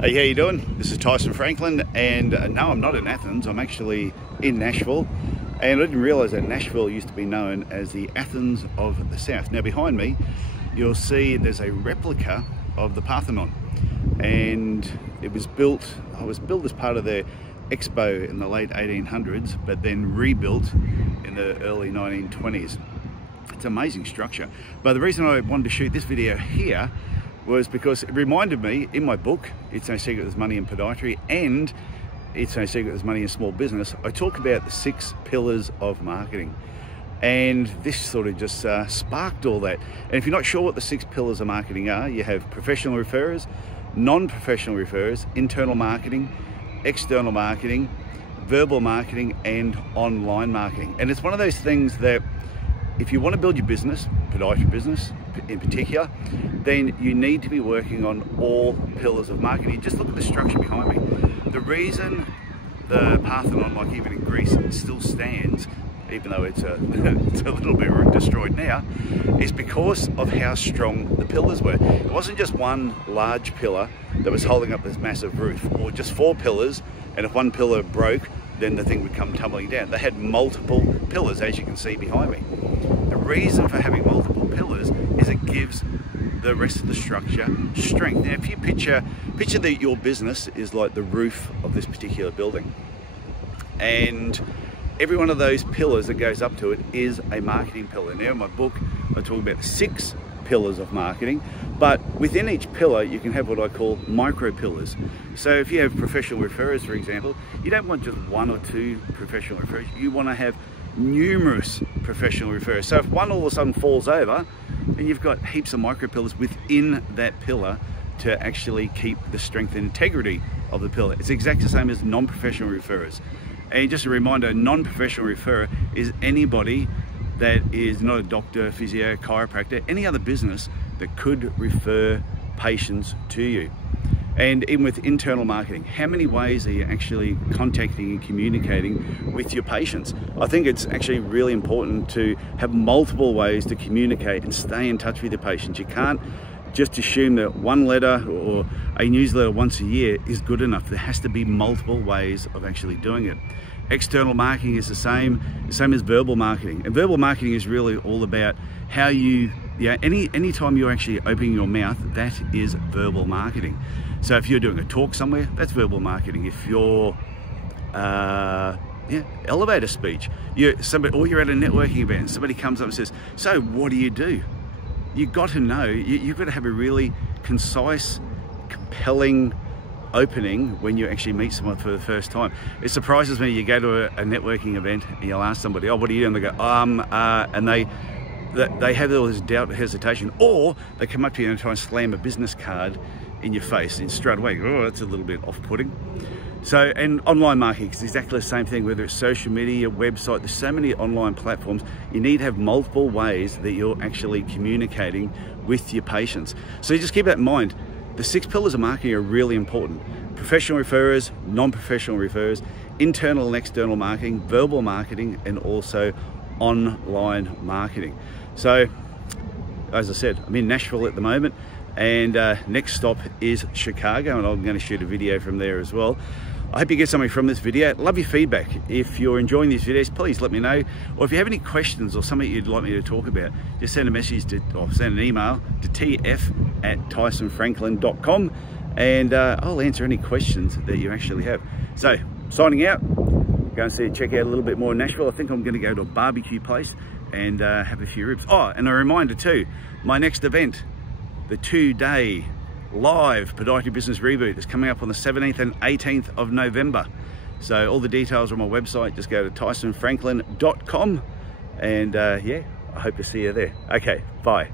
Hey, how you doing? This is Tyson Franklin, and no, I'm not in Athens. I'm actually in Nashville, and I didn't realize that Nashville used to be known as the Athens of the South. Now behind me, you'll see there's a replica of the Parthenon, and it was built as part of the expo in the late 1800s, but then rebuilt in the early 1920s. It's an amazing structure. But the reason I wanted to shoot this video here was because it reminded me, in my book, It's No Secret There's Money in Podiatry, and It's No Secret There's Money in Small Business, I talk about the 6 pillars of marketing. And this sort of just sparked all that. And if you're not sure what the 6 pillars of marketing are, you have professional referrers, non-professional referrers, internal marketing, external marketing, verbal marketing, and online marketing. And it's one of those things that if you want to build your business, podiatry business in particular, then you need to be working on all pillars of marketing. Just look at the structure behind me. The reason the Parthenon, like even in Greece, still stands, even though it's a little bit destroyed now, is because of how strong the pillars were. It wasn't just one large pillar that was holding up this massive roof, or just 4 pillars, and if one pillar broke, then the thing would come tumbling down. They had multiple pillars, as you can see behind me. The reason for having multiple pillars is it gives the rest of the structure strength. Now, if you picture that your business is like the roof of this particular building, and every one of those pillars that goes up to it is a marketing pillar. Now in my book, I talk about the 6 pillars of marketing, but within each pillar you can have what I call micro pillars. So if you have professional referrers, for example, you don't want just 1 or 2 professional referrers, you want to have numerous professional referrers. So if one all of a sudden falls over, then you've got heaps of micro pillars within that pillar to actually keep the strength and integrity of the pillar. It's exactly the same as non-professional referrers. And just a reminder, a non-professional referrer is anybody that is not a doctor, physio, chiropractor, any other business that could refer patients to you. And even with internal marketing, how many ways are you actually contacting and communicating with your patients? I think it's actually really important to have multiple ways to communicate and stay in touch with your patients. You can't just assume that one letter or a newsletter once a year is good enough. There has to be multiple ways of actually doing it. External marketing is the same as verbal marketing. And verbal marketing is really all about how you, anytime you're actually opening your mouth, that is verbal marketing. So if you're doing a talk somewhere, that's verbal marketing. If you're, elevator speech, or you're at a networking event, somebody comes up and says, so what do you do? You've got to know, you've got to have a really concise, compelling opening when you actually meet someone for the first time. It surprises me, you go to a networking event and you'll ask somebody, oh, what do you do? And they go, and they have all this doubt and hesitation, or they come up to you and try and slam a business card in your face and straight away, oh, that's a little bit off-putting. So, and online marketing is exactly the same thing, whether it's social media, website, there's so many online platforms. You need to have multiple ways that you're actually communicating with your patients. So you just keep that in mind. The 6 pillars of marketing are really important. Professional referrers, non-professional referrers, internal and external marketing, verbal marketing, and also online marketing. So, as I said, I'm in Nashville at the moment, and next stop is Chicago, and I'm going to shoot a video from there as well. I hope you get something from this video. Love your feedback. If you're enjoying these videos, please let me know. Or if you have any questions or something you'd like me to talk about, just send a message to, or send an email to tf@tysonfranklin.com, and I'll answer any questions that you actually have. So, signing out. Go and check out a little bit more in Nashville. I think I'm going to go to a barbecue place and have a few ribs. Oh, and a reminder too, my next event, the 2-day live Podiatry Business Reboot, is coming up on the 17th and 18th of November. So all the details are on my website. Just go to tysonfranklin.com, and yeah, I hope to see you there. Okay, bye.